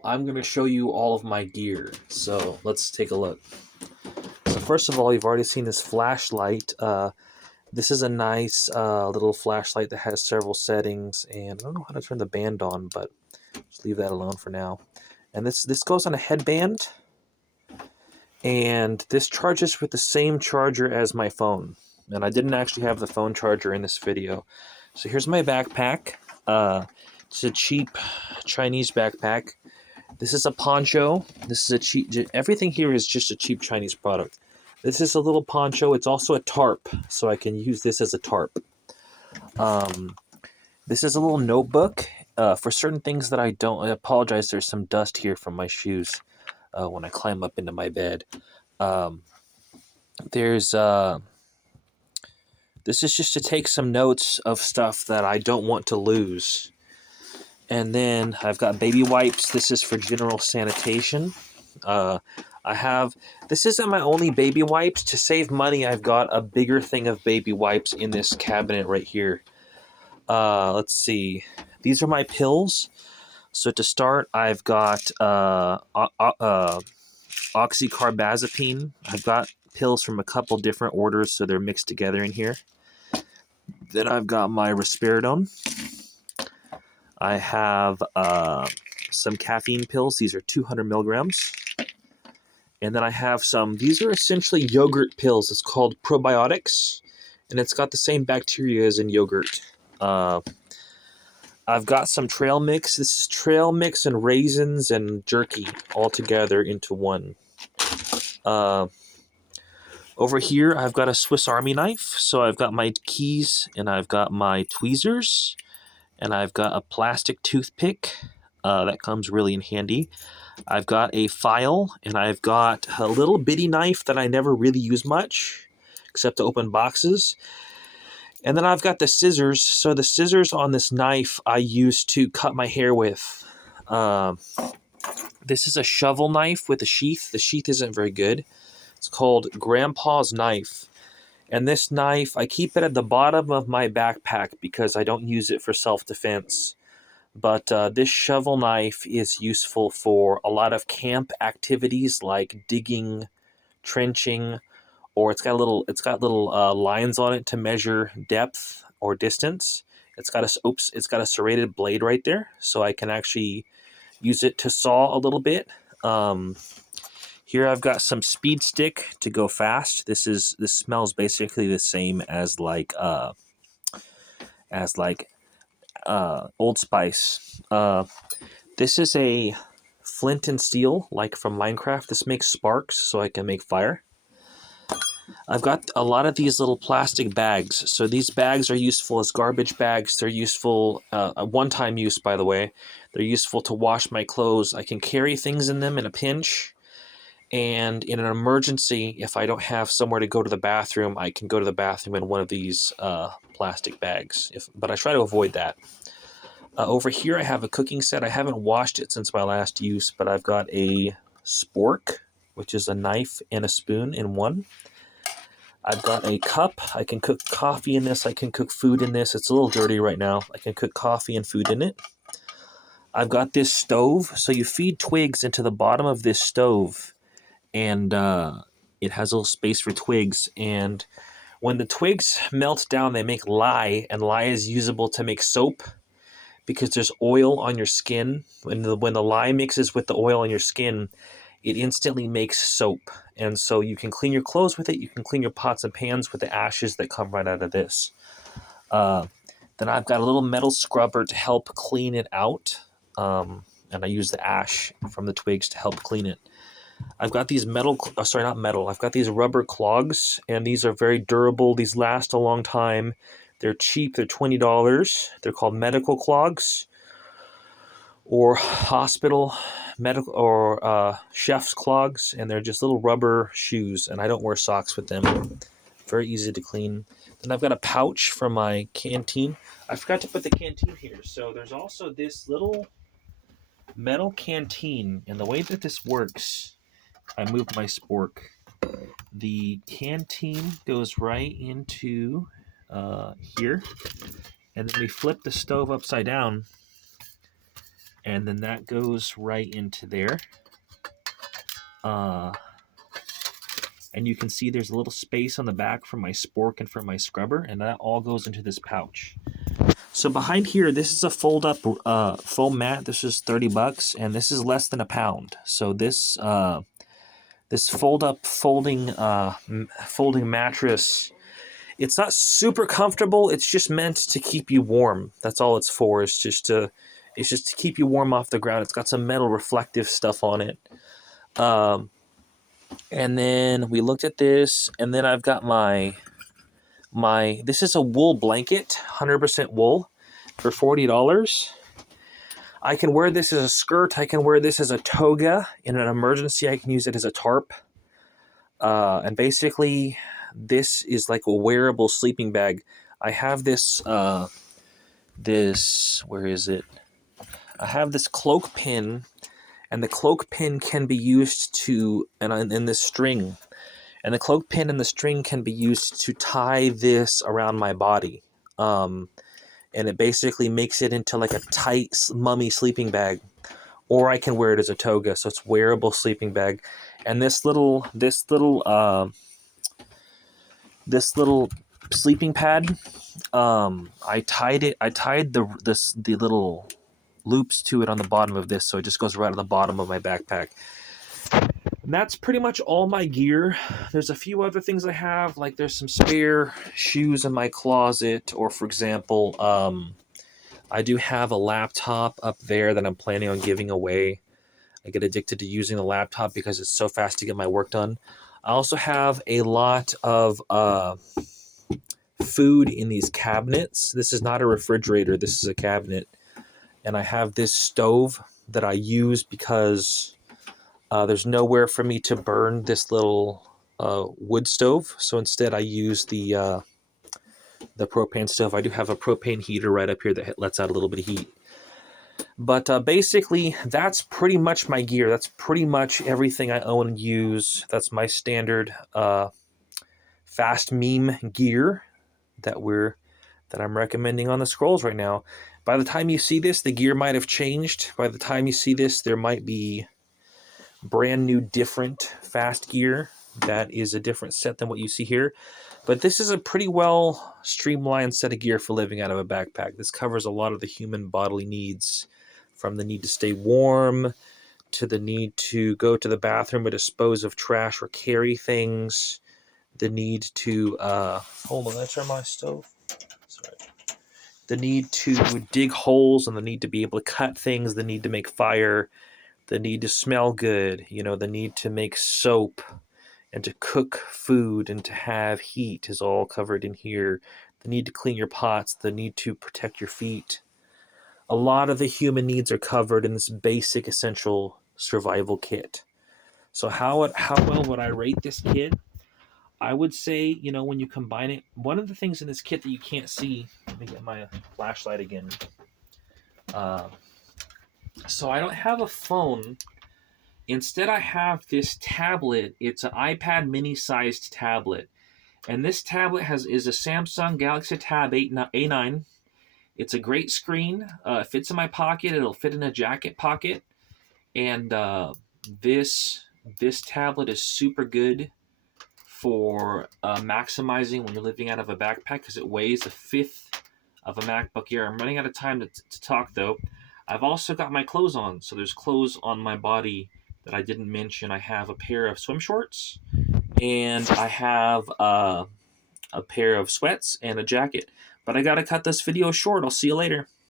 video, I'm going to show you all of my gear. So let's take a look. So first of all, you've already seen this flashlight. This is a nice little flashlight that has several settings, and I don't know how to turn the band on, but just leave that alone for now. And this goes on a headband, and this charges with the same charger as my phone. And I didn't actually have the phone charger in this video. So here's my backpack. It's a cheap Chinese backpack. This is a poncho. This is a cheap. Everything here is just a cheap Chinese product. This is a little poncho. It's also a tarp, so I can use this as a tarp. This is a little notebook for certain things that I don't. I apologize. There's some dust here from my shoes when I climb up into my bed. This is just to take some notes of stuff that I don't want to lose. And then I've got baby wipes. This is for general sanitation. This isn't my only baby wipes. To save money, I've got a bigger thing of baby wipes in this cabinet right here. Let's see. These are my pills. So to start, I've got oxycarbazepine. I've got pills from a couple different orders, so they're mixed together in here. Then I've got my risperidone. I have some caffeine pills. These are 200 milligrams. And then I have these are essentially yogurt pills. It's called probiotics, and it's got the same bacteria as in yogurt. I've got some trail mix. This is trail mix and raisins and jerky all together into one. Over here, I've got a Swiss Army knife. So I've got my keys, and I've got my tweezers, and I've got a plastic toothpick. That comes really in handy. I've got a file, and I've got a little bitty knife that I never really use much, except to open boxes. And then I've got the scissors. So the scissors on this knife I use to cut my hair with. This is a shovel knife with a sheath. The sheath isn't very good. It's called Grandpa's Knife. And this knife, I keep it at the bottom of my backpack because I don't use it for self-defense. But this shovel knife is useful for a lot of camp activities like digging, trenching, or it's got little lines on it to measure depth or distance. It's got a serrated blade right there, so I can actually use it to saw a little bit. Here I've got some speed stick to go fast. This smells basically the same as Old Spice. This is a flint and steel, like from Minecraft. This makes sparks, so I can make fire. I've got a lot of these little plastic bags. So these bags are useful as garbage bags. They're useful, one-time use, by the way. They're useful to wash my clothes. I can carry things in them in a pinch. And in an emergency, if I don't have somewhere to go to the bathroom, I can go to the bathroom in one of these plastic bags. But I try to avoid that. Over here, I have a cooking set. I haven't washed it since my last use, but I've got a spork, which is a knife and a spoon in one. I've got a cup. I can cook coffee in this. I can cook food in this. It's a little dirty right now. I can cook coffee and food in it. I've got this stove. So you feed twigs into the bottom of this stove, and it has a little space for twigs. And when the twigs melt down, they make lye, and lye is usable to make soap because there's oil on your skin. When the lye mixes with the oil on your skin, it instantly makes soap. And so you can clean your clothes with it. You can clean your pots and pans with the ashes that come right out of this. Then I've got a little metal scrubber to help clean it out. And I use the ash from the twigs to help clean it. I've got these I've got these rubber clogs, and these are very durable. These last a long time. They're cheap. They're $20. They're called medical clogs, or hospital medical, or chef's clogs, and they're just little rubber shoes, and I don't wear socks with them. Very easy to clean. Then I've got a pouch for my canteen. I forgot to put the canteen here. So there's also this little metal canteen, and the way that this works, I moved my spork. The canteen goes right into here, and then we flip the stove upside down, and then that goes right into there. And you can see there's a little space on the back for my spork and for my scrubber, and that all goes into this pouch. So behind here, this is a fold-up foam mat. This is $30, and this is less than a pound. So this this folding mattress, it's not super comfortable. It's just meant to keep you warm. That's all it's for. It's just to keep you warm off the ground. It's got some metal reflective stuff on it. And then we looked at this, and then I've got my this is a wool blanket, 100% wool, for $40. I can wear this as a skirt. I can wear this as a toga. In an emergency, I can use it as a tarp. And basically, this is like a wearable sleeping bag. I have this, where is it? I have this cloak pin, and the cloak pin can be used to, and in this string, and the cloak pin and the string can be used to tie this around my body. And it basically makes it into like a tight mummy sleeping bag. Or I can wear it as a toga, so it's wearable sleeping bag. And this little sleeping pad, I tied the little loops to it on the bottom of this, so it just goes right on the bottom of my backpack. And that's pretty much all my gear. There's a few other things I have, like there's some spare shoes in my closet, or for example, I do have a laptop up there that I'm planning on giving away. I get addicted to using the laptop because it's so fast to get my work done. I also have a lot of food in these cabinets. This is not a refrigerator, this is a cabinet. And I have this stove that I use because there's nowhere for me to burn this little wood stove. So instead I use the propane stove. I do have a propane heater right up here that lets out a little bit of heat. But basically, that's pretty much my gear. That's pretty much everything I own and use. That's my standard fast meme gear that I'm recommending on the scrolls right now. By the time you see this, the gear might have changed. By the time you see this, there might be brand new, different fast gear that is a different set than what you see here. But this is a pretty well streamlined set of gear for living out of a backpack. This covers a lot of the human bodily needs, from the need to stay warm to the need to go to the bathroom or dispose of trash or carry things, the need to hold on, that's my stove. Sorry. The need to dig holes, and the need to be able to cut things, the need to make fire, the need to smell good, the need to make soap and to cook food and to have heat is all covered in here. The need to clean your pots, the need to protect your feet. A lot of the human needs are covered in this basic essential survival kit. So how well would I rate this kit? I would say, when you combine it, one of the things in this kit that you can't see, let me get my flashlight again. So I don't have a phone. Instead, I have this tablet. It's an iPad mini-sized tablet. And this tablet is a Samsung Galaxy Tab A9. It's a great screen. It fits in my pocket. It'll fit in a jacket pocket. And this tablet is super good for maximizing when you're living out of a backpack, because it weighs a fifth of a MacBook Air. I'm running out of time to talk, though. I've also got my clothes on. So there's clothes on my body that I didn't mention. I have a pair of swim shorts, and I have a pair of sweats and a jacket. But I gotta cut this video short. I'll see you later.